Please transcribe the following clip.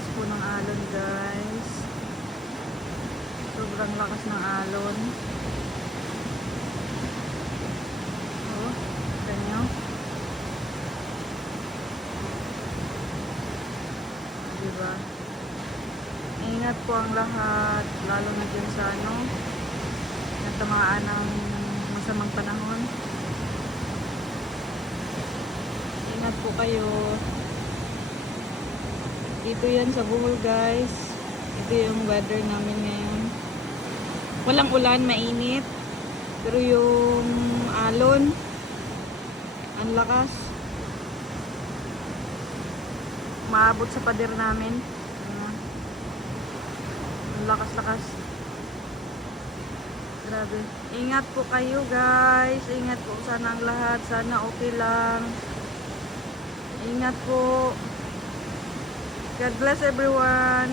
lakas po ng alon, guys. Sobrang lakas ng alon. Oh, ganyan. Diba? Ingat po ang lahat, lalo na dyan sa natamaan ng masamang panahon. Ingat po kayo. Dito yan sa Bohol, guys. Ito yung weather namin ngayon. Walang ulan, mainit. Pero yung alon, ang lakas. Maabot sa pader namin. Ayan. Ang lakas-lakas. Grabe. Ingat po kayo, guys. Ingat po sana ang lahat. Sana okay lang. Ingat po. God bless everyone.